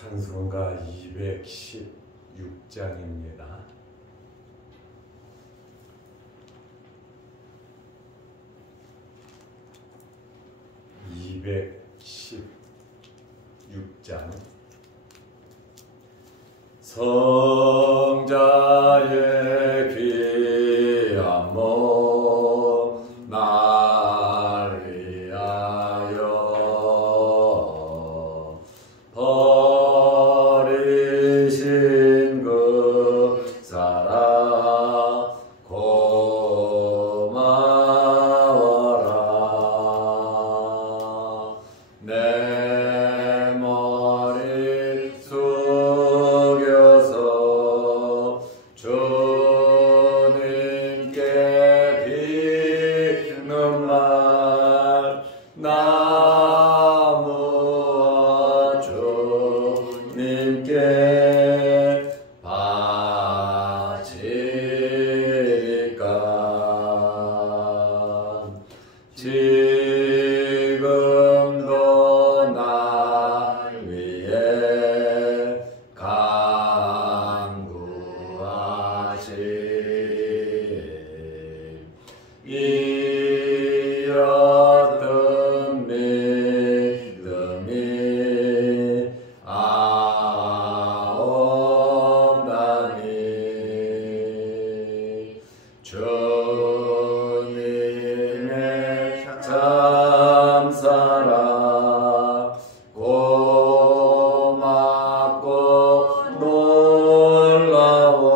찬송가 216장입니다. 성자의 귀한 몸 날 위하여 버리신 그 사랑 고마워라. 내 머리 숙여서 주님께 빚는 말 나무와 주님께 바치리까. 지금도 날 위해 간구하시. 이 어떤 믿음이 아옵나니 주님의 참사랑 고맙고 놀라워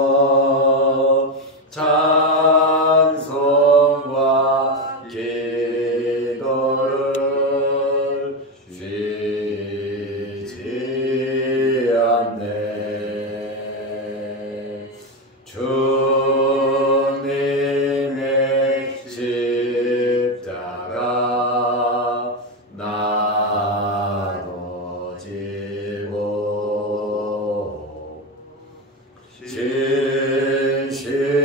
찬송과 기도를 쉬지 않네. 주님의 십자가 나도 지고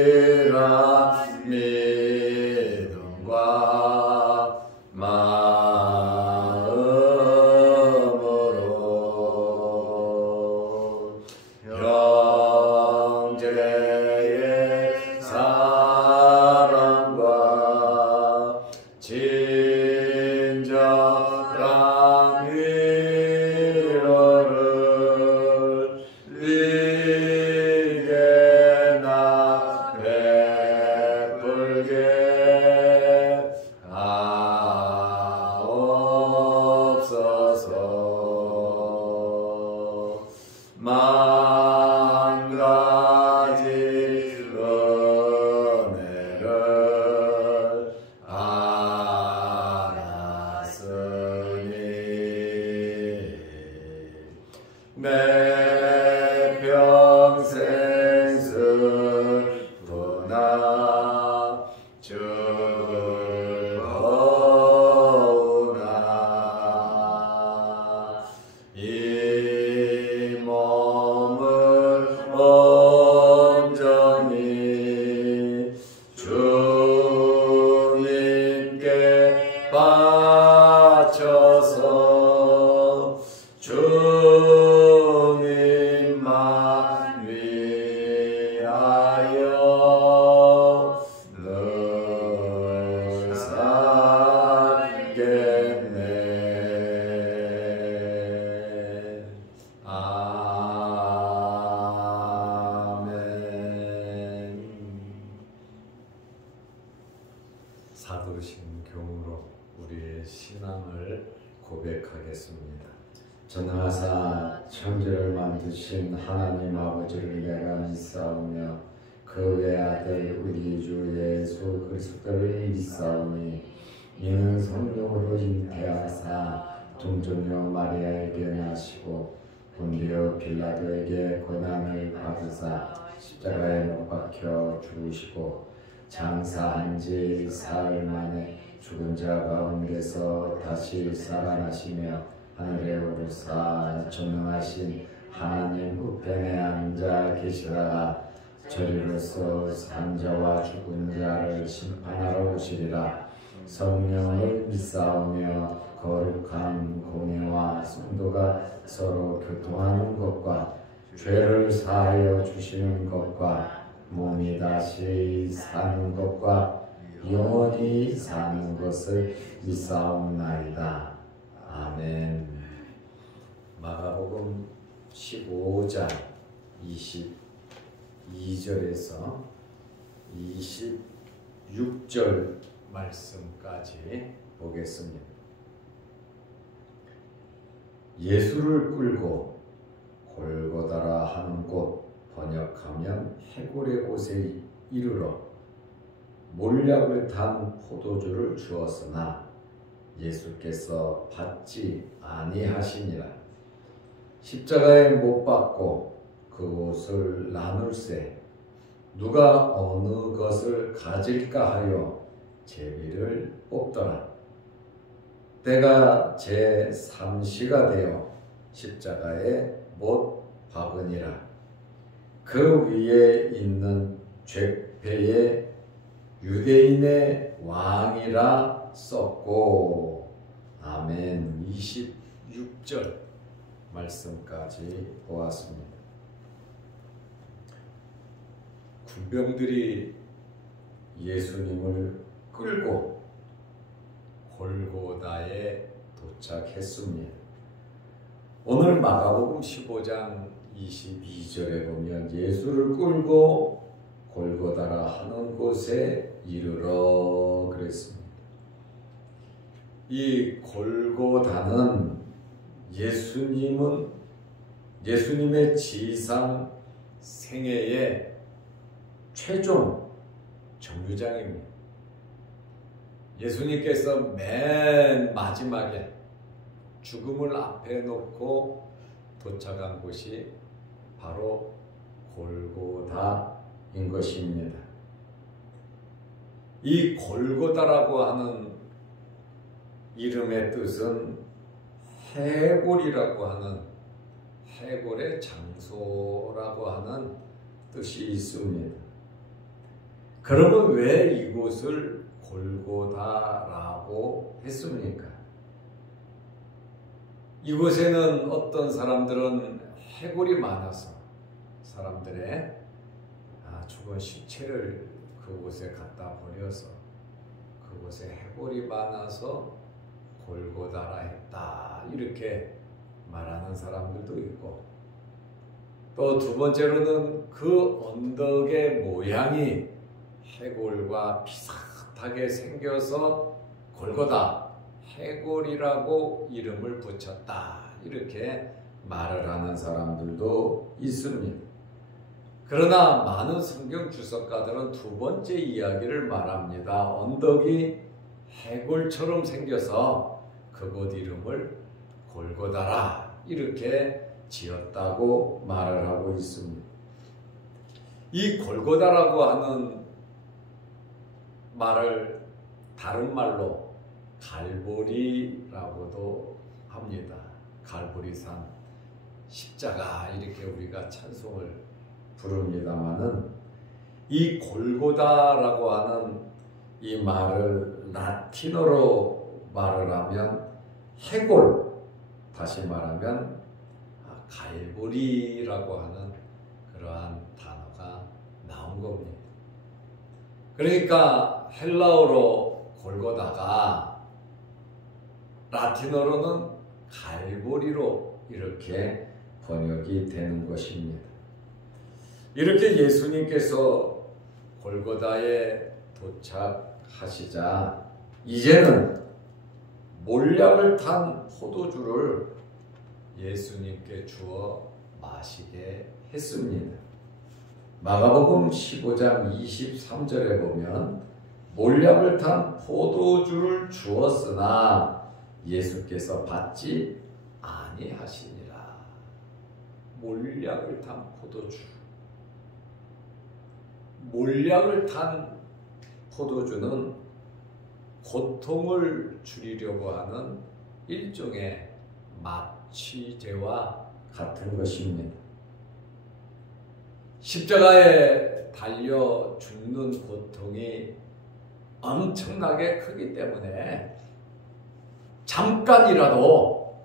진실한 믿음과 마음으로 형제의 사랑과 친절한 위로를 네게 나 베풀게 하옵소서. 만 가지 은혜를 알았으니 내 평생 슬프나 즐거우나 이 몸을 온전히 주님께 바쳐서 주님만 위하여 늘 살겠네. 아멘. 사도신경으로 우리의 신앙을 고백하겠습니다. 전능하사 천지를 만드신 하나님 아버지를 내가 믿사오며 그 외아들 우리 주 예수 그리스도를 믿사오니 이는 성령으로 잉태하사 동정녀 마리아에게 나시고 본디오 빌라도에게 고난을 받으사 십자가에 못 박혀 죽으시고 장사한 지 사흘 만에 죽은 자 가운데서 다시 살아나시며 하늘에 오르사 전능하신 하나님 우편에 앉아 계시다가 저리로서 산자와 죽은 자를 심판하러 오시리라. 성령을 믿사오며 거룩한 공예와 성도가 서로 교통하는 것과 죄를 사하여 주시는 것과 몸이 다시 사는 것과 영원히 사는 것을 믿사옵나이다. 아멘. 마가복음 15장 22절에서 26절 말씀까지 보겠습니다. 예수를 끌고 골고다라 하는 곳, 번역하면 해골의 곳에 이르러 몰약을 탄 포도주를 주었으나 예수께서 받지 아니하시니라. 십자가에 못 박고 그곳을 나눌세 누가 어느 것을 가질까 하여 제비를 뽑더라. 때가 제3시가 되어 십자가에 못 박으니라. 그 위에 있는 객패에 유대인의 왕이라 썼고. 아멘. 26절 말씀까지 보았습니다. 군병들이 예수님을 끌고 골고다에 도착했습니다. 오늘 마가복음 15장 22절에 보면 예수를 끌고 골고다라 하는 곳에 이르러 그랬습니다. 이 골고다는 예수님의 지상 생애의 최종 정류장입니다. 예수님께서 맨 마지막에 죽음을 앞에 놓고 도착한 곳이 바로 골고다인 것입니다. 이 골고다라고 하는 이름의 뜻은 해골이라고 하는, 해골의 장소라고 하는 뜻이 있습니다. 그러면 왜 이곳을 골고다라고 했습니까? 이곳에는 어떤 사람들은 해골이 많아서 사람들의 죽은 시체를 그곳에 갖다 버려서 그곳에 해골이 많아서 골고다라 했다, 이렇게 말하는 사람들도 있고, 또 두 번째로는 그 언덕의 모양이 해골과 비슷하게 생겨서 골고다, 해골이라고 이름을 붙였다, 이렇게 말을 하는 사람들도 있습니다. 그러나 많은 성경 주석가들은 두 번째 이야기를 말합니다. 언덕이 해골처럼 생겨서 그곳 이름을 골고다라 이렇게 지었다고 말을 하고 있습니다. 이 골고다라고 하는 말을 다른 말로 갈보리라고도 합니다. 갈보리산, 십자가, 이렇게 우리가 찬송을 부릅니다마는 이 골고다라고 하는 이 말을 라틴어로 말을 하면 해골, 다시 말하면 갈보리라고 하는 그러한 단어가 나온 겁니다. 그러니까 헬라어로 골고다가 라틴어로는 갈보리로 이렇게 번역이 되는 것입니다. 이렇게 예수님께서 골고다에 도착하시자 이제는 몰약을 탄 포도주를 예수님께 주어 마시게 했습니다. 마가복음 15장 23절에 보면 몰약을 탄 포도주를 주었으나 예수께서 받지 아니하시니라. 몰약을 탄 포도주. 몰약을 탄 포도주는 고통을 줄이려고 하는 일종의 마취제와 같은 것입니다. 십자가에 달려 죽는 고통이 엄청나게 크기 때문에 잠깐이라도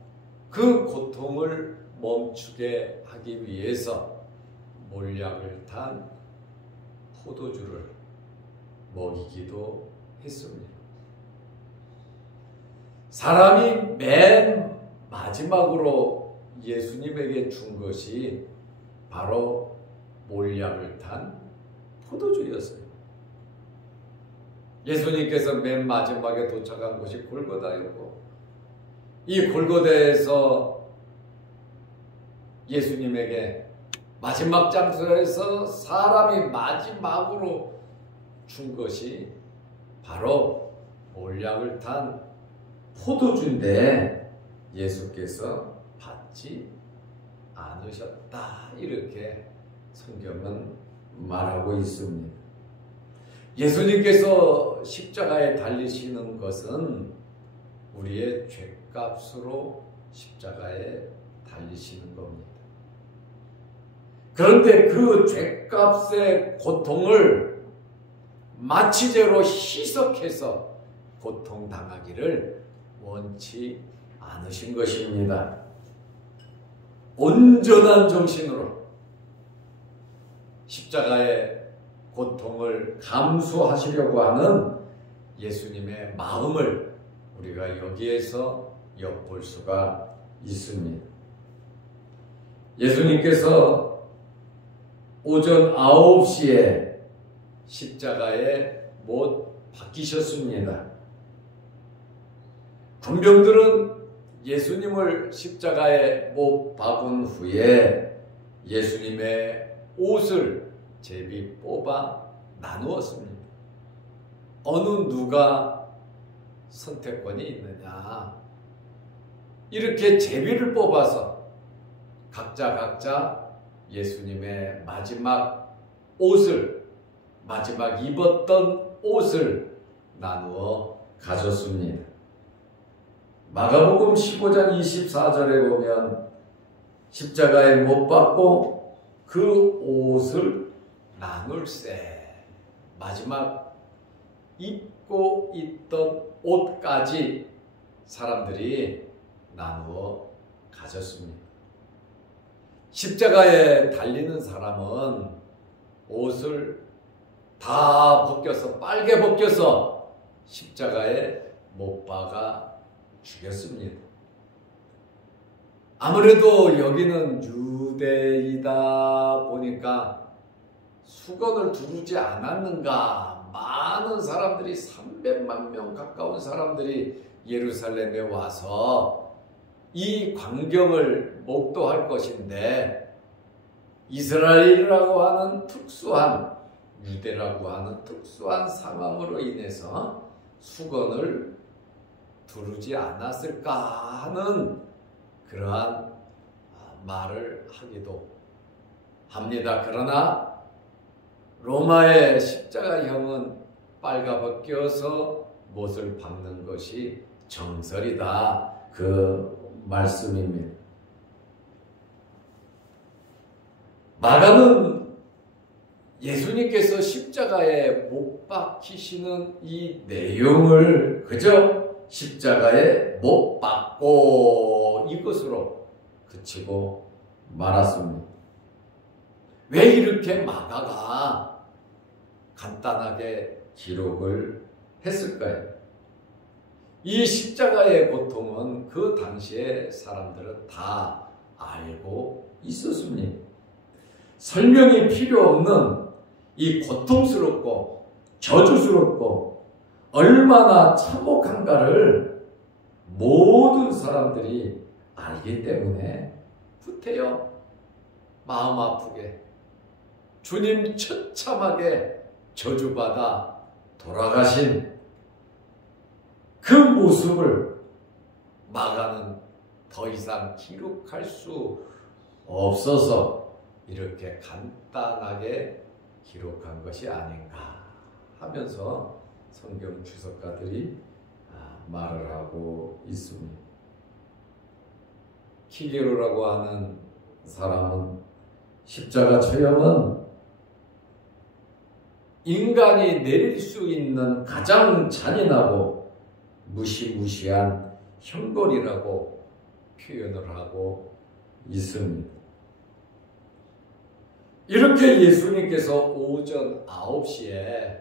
그 고통을 멈추게 하기 위해서 몰약을 탄 포도주를 먹이기도 했습니다. 사람이 맨 마지막으로 예수님에게 준 것이 바로 몰약을 탄 포도주였어요. 예수님께서 맨 마지막에 도착한 곳이 골고다였고, 이 골고다에서 예수님에게 마지막 장소에서 사람이 마지막으로 준 것이 바로 몰약을 탄 포도주인데 예수께서 받지 않으셨다, 이렇게 성경은 말하고 있습니다. 예수님께서 십자가에 달리시는 것은 우리의 죄값으로 십자가에 달리시는 겁니다. 그런데 그 죄값의 고통을 마취제로 희석해서 고통당하기를 원치 않으신 것입니다. 온전한 정신으로 십자가의 고통을 감수하시려고 하는 예수님의 마음을 우리가 여기에서 엿볼 수가 있습니다. 예수님께서 오전 9시에 십자가에 못 박히셨습니다. 군병들은 예수님을 십자가에 못 박은 후에 예수님의 옷을 제비 뽑아 나누었습니다. 어느 누가 선택권이 있느냐, 이렇게 제비를 뽑아서 각자 예수님의 마지막 옷을, 마지막 입었던 옷을 나누어 가졌습니다. 마가복음 15장 24절에 보면 십자가에 못 박고 그 옷을 나눌세, 마지막 입고 있던 옷까지 사람들이 나누어 가졌습니다. 십자가에 달리는 사람은 옷을 다 벗겨서, 빨개 벗겨서 십자가에 못 박아 죽였습니다. 아무래도 여기는 유대이다 보니까 수건을 두르지 않았는가, 많은 사람들이 300만 명 가까운 사람들이 예루살렘에 와서 이 광경을 목도할 것인데, 이스라엘이라고 하는 특수한, 유대라고 하는 특수한 상황으로 인해서 수건을 두르지 않았을까 하는 그러한 말을 하기도 합니다. 그러나 로마의 십자가형은 빨가벗겨서 못을 박는 것이 정설이다, 그 말씀입니다. 마가는 예수님께서 십자가에 못 박히시는 이 내용을 그저 십자가에 못 박고 이것으로 그치고 말았습니다. 왜 이렇게 마가가 간단하게 기록을 했을까요? 이 십자가의 고통은 그 당시에 사람들은 다 알고 있었습니다. 설명이 필요 없는 이 고통스럽고 저주스럽고 얼마나 참혹한가를 모든 사람들이 알기 때문에 후태여 마음 아프게 주님 처참하게 저주받아 돌아가신 그 모습을 마가는 더 이상 기록할 수 없어서 이렇게 간단하게 기록한 것이 아닌가 하면서 성경 주석가들이 말을 하고 있습니다. 키게로라고 하는 사람은 십자가 처형은 인간이 내릴 수 있는 가장 잔인하고 무시무시한 형벌이라고 표현을 하고 있습니다. 이렇게 예수님께서 오전 9시에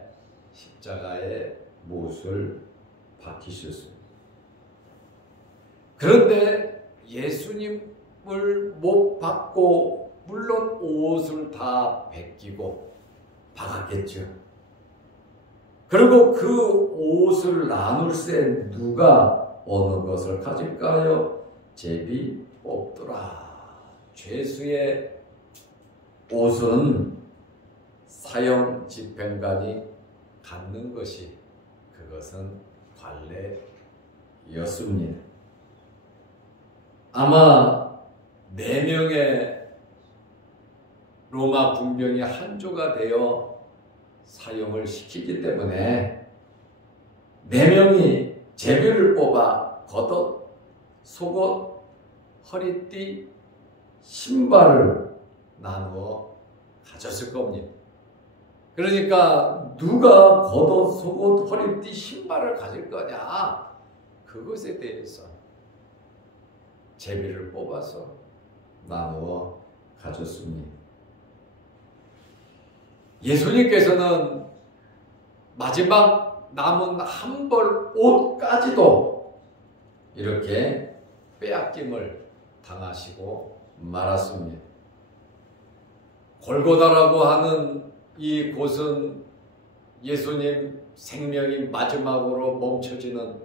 십자가의 못을 박히셨습니다. 그런데 예수님을 못 박고 물론 옷을 다 벗기고 박았겠죠. 그리고 그 옷을 나눌세 누가 어느 것을 가질까요? 제비 뽑더라. 죄수의 옷은 사형 집행관이 갖는 것이 그것은 관례였습니다. 아마 4명의 로마 군병이 한조가 되어 사용을 시키기 때문에 4명이 제비를 뽑아 겉옷, 속옷, 허리띠, 신발을 나누어 가졌을 겁니다. 그러니까 누가 겉옷, 속옷, 허리띠, 신발을 가질 거냐? 그것에 대해서 제비를 뽑아서 나누어 가졌습니다. 예수님께서는 마지막 남은 한 벌 옷까지도 이렇게 빼앗김을 당하시고 말았습니다. 골고다라고 하는 이 곳은 예수님 생명이 마지막으로 멈춰지는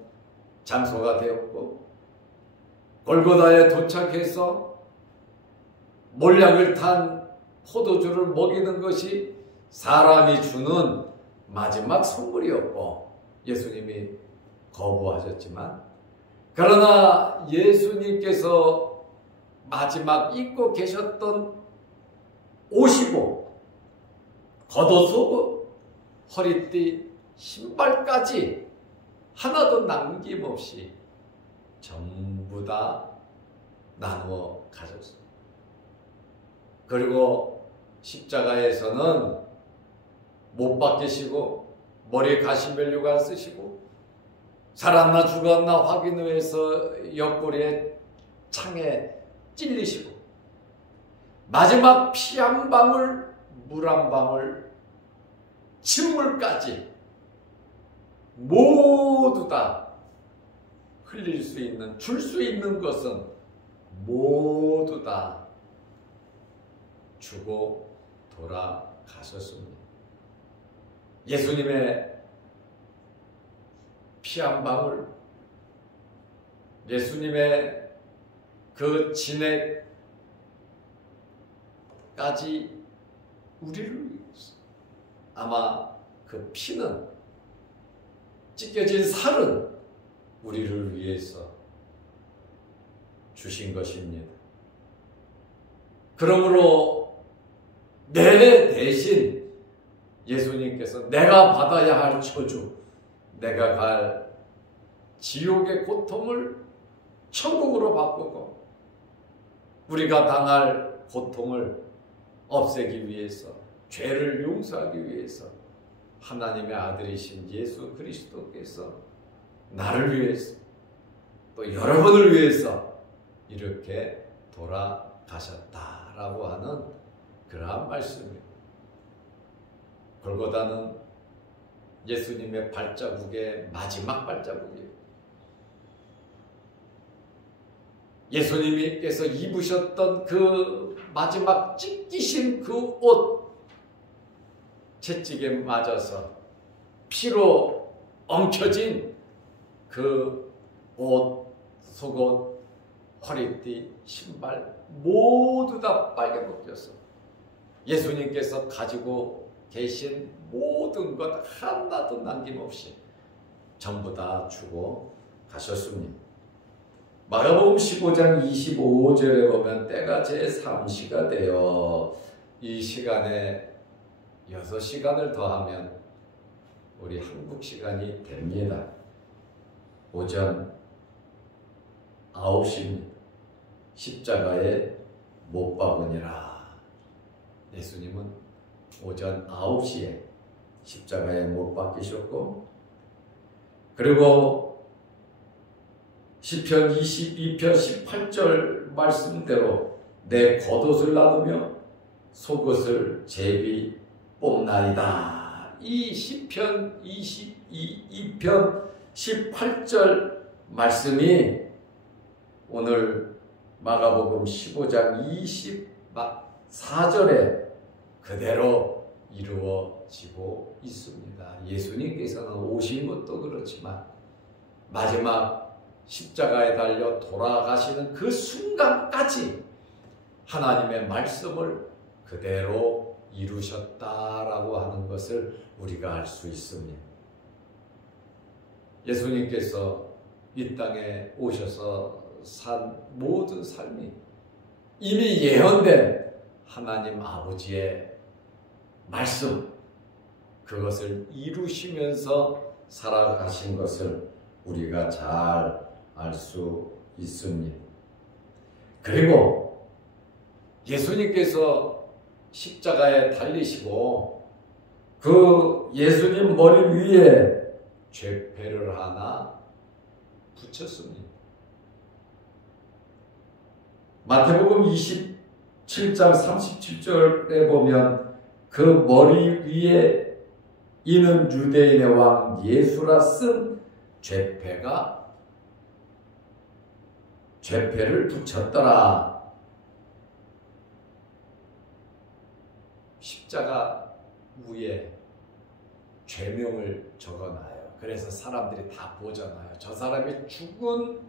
장소가 되었고, 골고다에 도착해서 몰약을 탄 포도주를 먹이는 것이 사람이 주는 마지막 선물이었고 예수님이 거부하셨지만, 그러나 예수님께서 마지막 입고 계셨던 옷이고 겉옷, 속옷, 허리띠, 신발까지 하나도 남김없이 전부 다 나누어 가졌습니다. 그리고 십자가에서는 못 박히시고 머리에 가시멜류관 쓰시고 살았나 죽었나 확인을 위해서 옆구리에 창에 찔리시고 마지막 피 한 방울, 물 한 방울, 침물까지 모두 다 흘릴 수 있는, 줄 수 있는 것은 모두 다 주고 돌아가셨습니다. 예수님의 피 한 방울, 예수님의 그 진액까지 우리를 위해서, 아마 그 피는, 찢겨진 살은 우리를 위해서 주신 것입니다. 그러므로 내 대신 예수님께서 내가 받아야 할 저주, 내가 갈 지옥의 고통을 천국으로 바꾸고 우리가 당할 고통을 없애기 위해서, 죄를 용서하기 위해서 하나님의 아들이신 예수 그리스도께서 나를 위해서 또 여러분을 위해서 이렇게 돌아가셨다라고 하는 그러한 말씀입니다. 골고다는 예수님의 발자국의 마지막 발자국이에요. 예수님께서 입으셨던 그 마지막 찢기신 그 옷, 채찍에 맞아서 피로 엉켜진 그 옷, 속옷, 허리띠, 신발 모두 다 빨개 벗겼어. 예수님께서 가지고 계신 모든 것 하나도 남김없이 전부 다 주고 가셨습니다. 마가복음 15장 25절에 보면 때가 제3시가 되어 이 시간에 6시간을 더하면 우리 한국 시간이 됩니다. 오전 9시입니다. 십자가에 못 박으니라. 예수님은 오전 9시에 십자가에 못 박히셨고, 그리고 시편 22편 18절 말씀대로 내 겉옷을 놔두며 속옷을 제비 뽑나이다. 이 시편 22편 18절 말씀이 오늘 마가복음 15장 24절에 그대로 이루어지고 있습니다. 예수님께서는 오신 것도 그렇지만 마지막 십자가에 달려 돌아가시는 그 순간까지 하나님의 말씀을 그대로 이루셨다라고 하는 것을 우리가 알 수 있습니다. 예수님께서 이 땅에 오셔서 산 모든 삶이 이미 예언된 하나님 아버지의 말씀, 그것을 이루시면서 살아가신 것을 우리가 잘 알 수 있습니다. 그리고 예수님께서 십자가에 달리시고 그 예수님 머리 위에 죄패를 하나 붙였습니다. 마태복음 27장 37절에 보면 그 머리 위에 이는 유대인의 왕 예수라 쓴 죄패를 붙였더라. 십자가 위에 죄명을 적어놔요. 그래서 사람들이 다 보잖아요. 저 사람이 죽은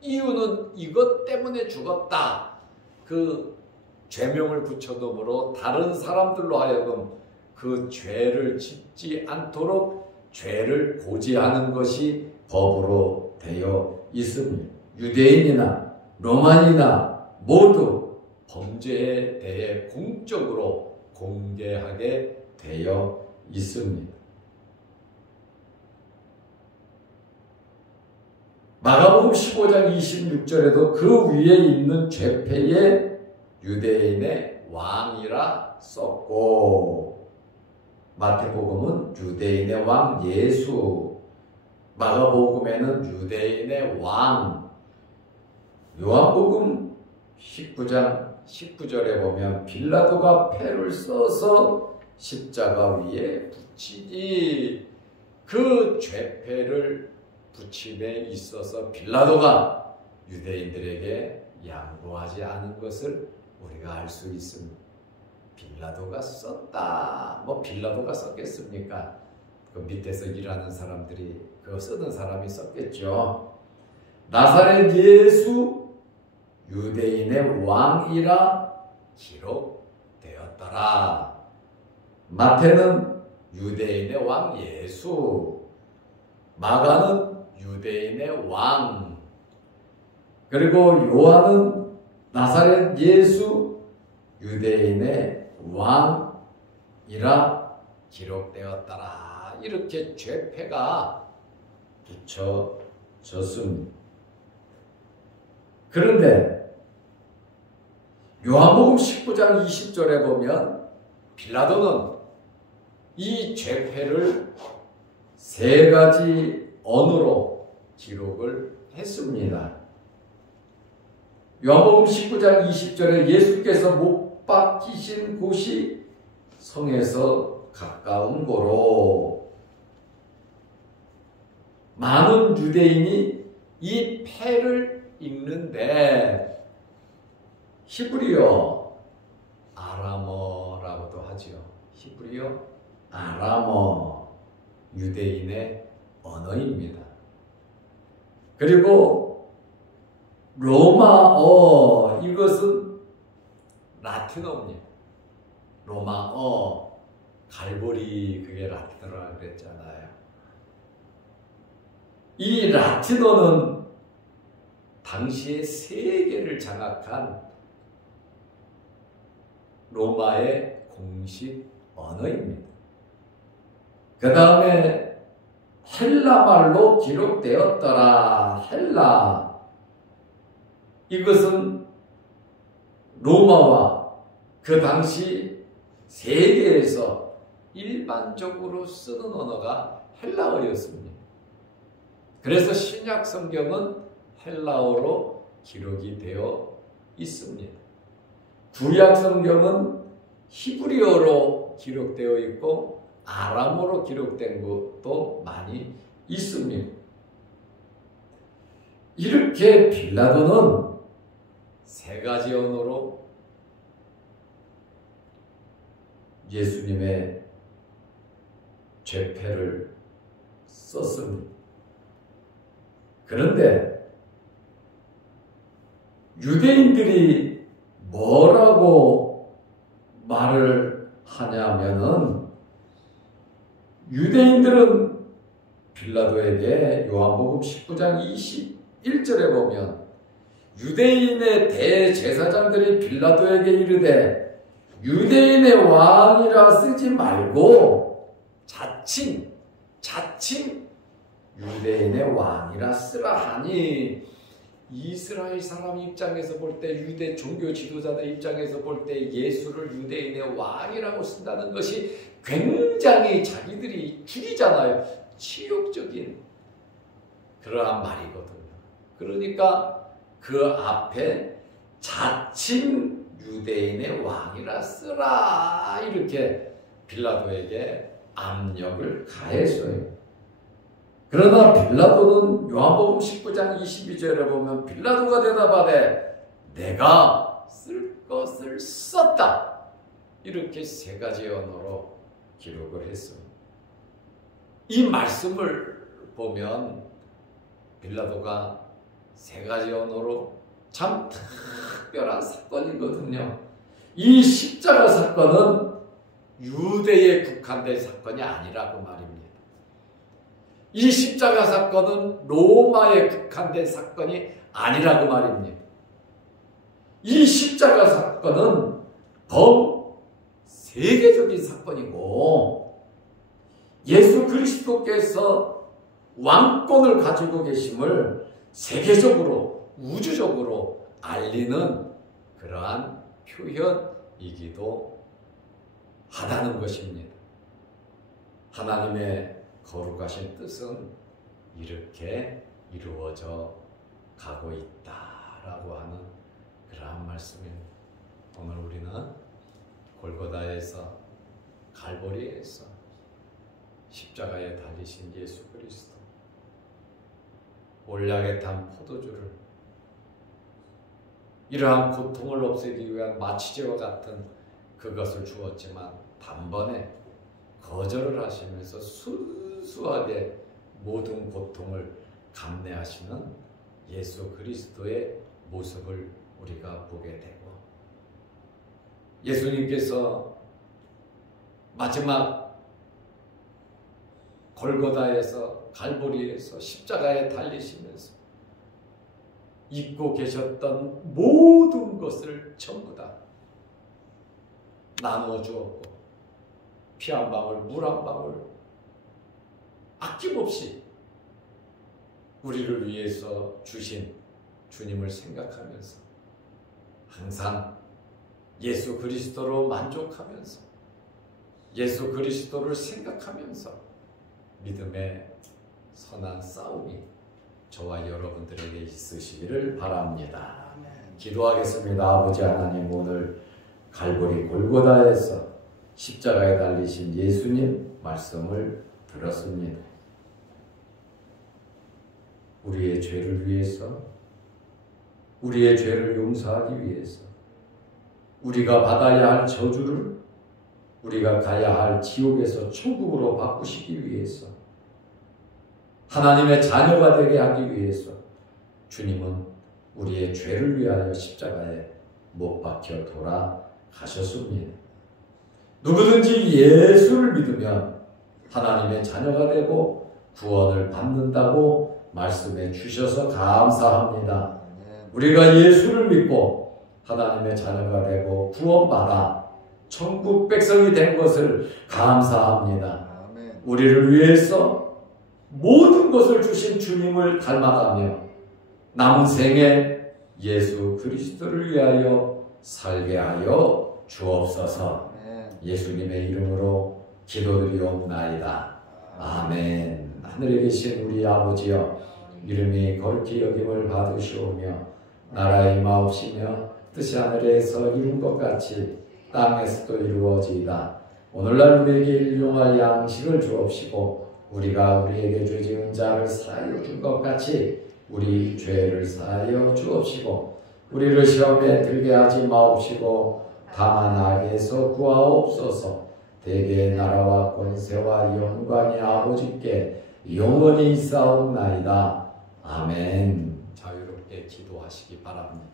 이유는 이것 때문에 죽었다. 그 죄명을 붙여둠으로 다른 사람들로 하여금 그 죄를 짓지 않도록 죄를 고지하는 것이 법으로 되어 있습니다. 유대인이나 로마인이나 모두 범죄에 대해 공적으로 공개하게 되어 있습니다. 마가복음 15장 26절에도 그 위에 있는 죄패에 유대인의 왕이라 썼고, 마태복음은 유대인의 왕 예수, 마가복음에는 유대인의 왕, 요한복음 19장 19절에 보면 빌라도가 패를 써서 십자가 위에 붙이니 그 죄패를 붙임에 있어서 빌라도가 유대인들에게 양보하지 않은 것을 우리가 알 수 있습니다. 빌라도가 썼다. 뭐 빌라도가 썼겠습니까? 그 밑에서 일하는 사람들이, 그거 쓰는 사람이 썼겠죠. 나사렛 예수 유대인의 왕이라 기록되었더라. 마태는 유대인의 왕 예수, 마가는 유대인의 왕, 그리고 요한은 나사렛 예수 유대인의 왕이라 기록되었더라. 이렇게 죄패가 붙여졌습니다. 그런데 요한복음 19장 20절에 보면 빌라도는 이 죄패를 세 가지 언어로 기록을 했습니다. 요한복음 19장 20절에 예수께서 못 박히신 곳이 성에서 가까운 고로 많은 유대인이 이 패를 읽는데 히브리어 아람어라고도 하지요. 히브리어 아람어, 유대인의 언어입니다. 그리고 로마어, 이것은 라틴어입니다. 로마어, 갈보리, 그게 라틴어라고 그랬잖아요. 이 라틴어는 당시의 세계를 장악한 로마의 공식 언어입니다. 그 다음에 헬라말로 기록되었더라. 헬라, 이것은 로마와 그 당시 세계에서 일반적으로 쓰는 언어가 헬라어였습니다. 그래서 신약 성경은 헬라어로 기록이 되어 있습니다. 구약 성경은 히브리어로 기록되어 있고 아람어로 기록된 것도 많이 있습니다. 이렇게 빌라도는 세 가지 언어로 예수님의 죄패를 썼습니다. 그런데 유대인들이 뭐라고 말을 하냐면은 유대인들은 빌라도에게 요한복음 19장 21절에 보면 유대인의 대제사장들이 빌라도에게 이르되 유대인의 왕이라 쓰지 말고 자칭 유대인의 왕이라 쓰라 하니 이스라엘 사람 입장에서 볼 때 유대 종교 지도자들 입장에서 볼 때 예수를 유대인의 왕이라고 쓴다는 것이 굉장히 자기들이 죽이잖아요. 치욕적인 그러한 말이거든요. 그러니까 그 앞에 자칭 유대인의 왕이라 쓰라 이렇게 빌라도에게 압력을 가했어요. 그러나 빌라도는 요한복음 19장 22절에 보면 빌라도가 대답하되 내가 쓸 것을 썼다. 이렇게 세 가지 언어로 기록을 했습니다. 이 말씀을 보면 빌라도가 세 가지 언어로 참 특별한 사건이거든요. 이 십자가 사건은 유대에 국한된 사건이 아니라고 말입니다. 이 십자가 사건은 로마에 국한된 사건이 아니라고 말입니다. 이 십자가 사건은 세계적인 사건이고 예수 그리스도께서 왕권을 가지고 계심을 세계적으로 우주적으로 알리는 그러한 표현이기도 하다는 것입니다. 하나님의 거룩하신 뜻은 이렇게 이루어져 가고 있다라고 하는 그러한 말씀입니다. 오늘 우리는 골고다에서 갈보리에서 십자가에 달리신 예수 그리스도 올량에 탄 포도주를 이러한 고통을 없애기 위한 마취제와 같은 그것을 주었지만 단번에 거절을 하시면서 순수하게 모든 고통을 감내하시는 예수 그리스도의 모습을 우리가 보게 되고 예수님께서 마지막 골고다에서 갈보리에서 십자가에 달리시면서 입고 계셨던 모든 것을 전부 다 나누어 주었고 피 한 방울, 물 한 방울 아낌없이 우리를 위해서 주신 주님을 생각하면서 항상 예수 그리스도로 만족하면서 예수 그리스도를 생각하면서 믿음의 선한 싸움이 저와 여러분들에게 있으시기를 바랍니다. 기도하겠습니다. 아버지 하나님, 오늘 갈보리 골고다에서 십자가에 달리신 예수님 말씀을 들었습니다. 우리의 죄를 위해서, 우리의 죄를 용서하기 위해서, 우리가 받아야 할 저주를 우리가 가야 할 지옥에서 천국으로 바꾸시기 위해서, 하나님의 자녀가 되게 하기 위해서 주님은 우리의 죄를 위하여 십자가에 못 박혀 돌아가셨습니다. 누구든지 예수를 믿으면 하나님의 자녀가 되고 구원을 받는다고 말씀해 주셔서 감사합니다. 우리가 예수를 믿고 하나님의 자녀가 되고 구원받아 천국 백성이 된 것을 감사합니다. 우리를 위해서 모든 것을 주신 주님을 닮아가며 남은 생에 예수 그리스도를 위하여 살게 하여 주옵소서. 예수님의 이름으로 기도드리옵나이다. 아멘. 하늘에 계신 우리 아버지여, 이름이 거룩히 여김을 받으시오며 나라의 임하옵시며 뜻이 하늘에서 이룬 것 같이 땅에서도 이루어지이다. 오늘날 우리에게 일용할 양식을 주옵시고 우리가 우리에게 죄 지은 자를 사하여 준 것 같이 우리 죄를 사하여 주옵시고 우리를 시험에 들게 하지 마옵시고 다만 악에서 구하옵소서. 대개의 나라와 권세와 영광이 아버지께 영원히 있사옵나이다. 아멘. 자유롭게 기도하시기 바랍니다.